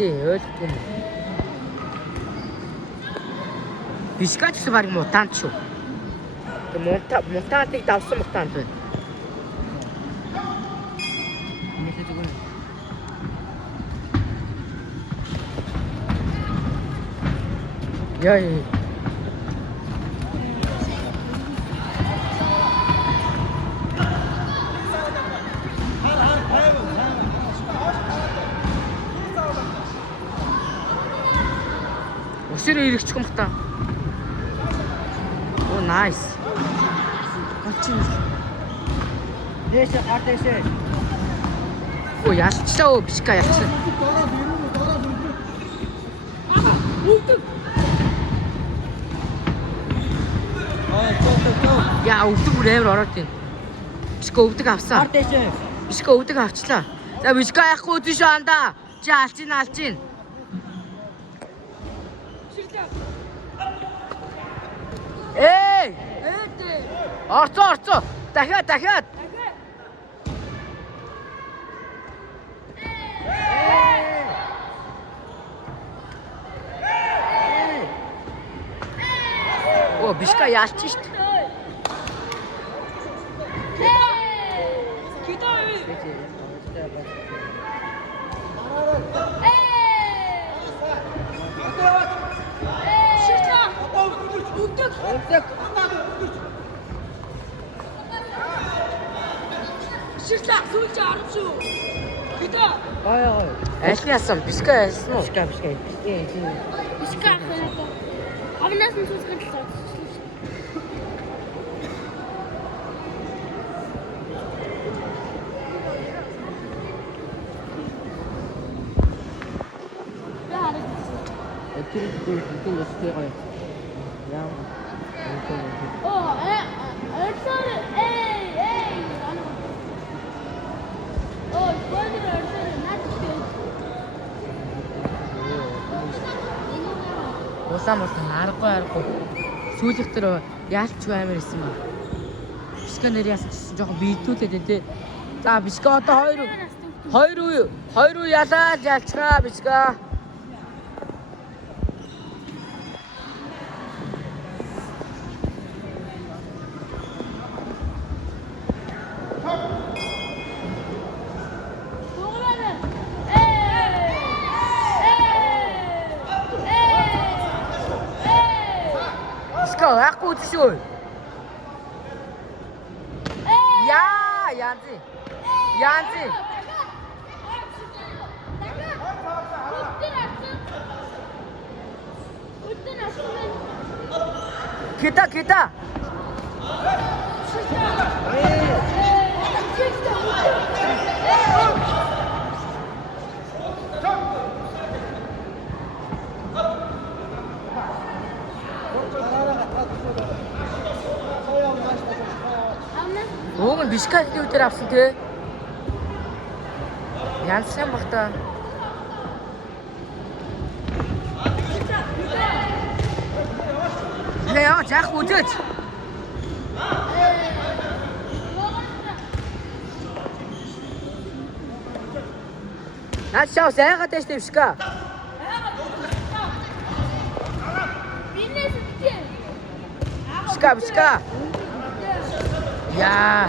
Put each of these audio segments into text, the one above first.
тий, ойлгохгүй юм. Бишкач гэсэн баг мутант шүү. Мутантыг давсан мутант байна. Энэхээ зүгээр. Яа. Өсөрөө ирэх юм та. Оо nice. Ачиж. Дэше хатээшээ. Оо ялчлаа бишка ялчлаа. Яа өвдөг бүр амар ороод байна. Бишка өвдөг авсан. Бишка өвдөг авчлаа. За бишка яахгүй тийш анда. Чи алчин. Эй! Орцоо. Дахиад. Оо, бишка ялчих шүү дээ. Ширлээ сүүлж арам шүү. Гэтэ. Гой. Аль яасан? Бишка яасан уу? Бишка. Бишка ахаа. Авнаас нь сүүлж гэнэ. Тэр өстэй гоё. Яа. Оо, Усам аргагүй. Сүүлийнх тэр яалчгүй амар исэн ба. Бишка нэр ясчихсан жоохон биетүүлээд энэ тий. За бишка одоо 2 уу ялаад ялцгаа бишка. Яахгүй шүү. Яа, янзи. Kita. Ууг нь бишка гэдэг үгээр авсан тий. Янсан баг та. Яа, яах үдэж. Наач шаус яагаад тэш бишка. Бишка. Яа.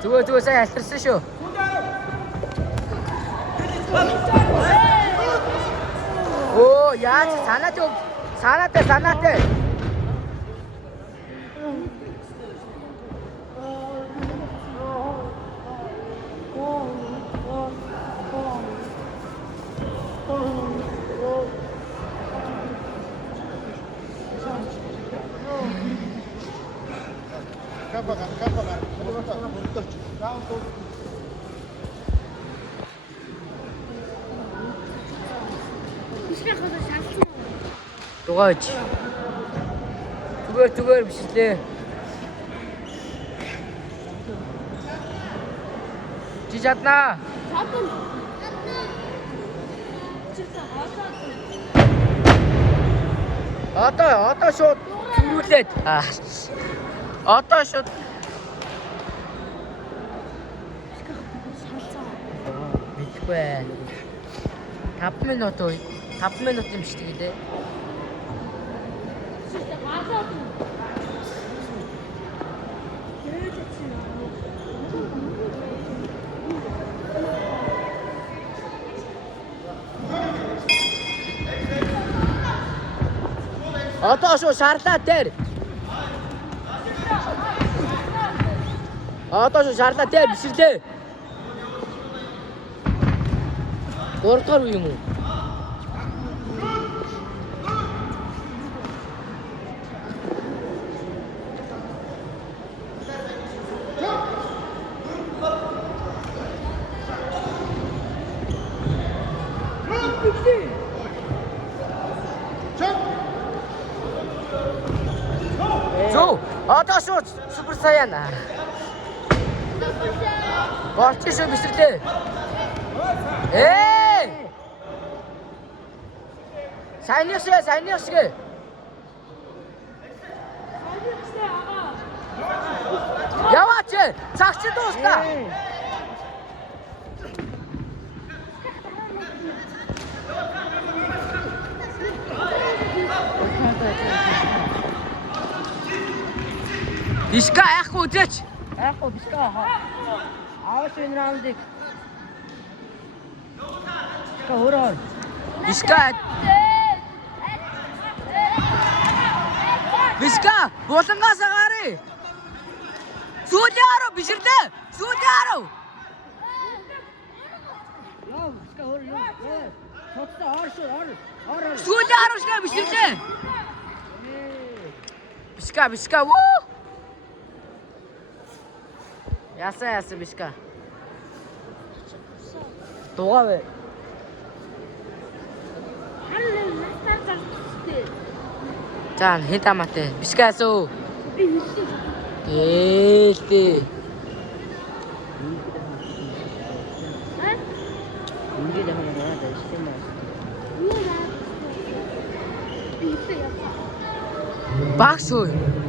Зүгээр сайн альтарсан шүү. Оо, яаж санаатай. Дугаач. Зүгээр бишлээ. Чи чадна. Одоо шууд зүрүүлээд. Одоо шууд мэдгүй. 5 минут уу? 5 минут юм шиг дээ. Одоо шүү шарлаа дээр. Одоо шүү шарлаа дээр биширлээ. 3 дахь үе юм уу? Зөө одоо шүү супер саяна. Голч шүү биширлээ. Сайн шиг. Яваач. Цагч дуусна. Бишка яахгүй үзээч. Яахгүй бишка. Аваач энэ раундыг. Өөрөөр. Бишка болонгоос гарыг. Сүүлийн хараа биширлээ. Сүүлийн хараа. Яа бишка өөр. Цоцтой ор. Сүүлийн хараа шиг биширлээ. Бишка вуу. Яасан бишка. Дугавэ. Жан хитамате бишкасуу. Ээлтэй. Үнди дахин надад систем байна. Багш өө.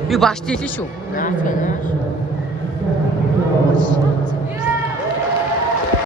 Би багш дийлээ шүү. Нааш.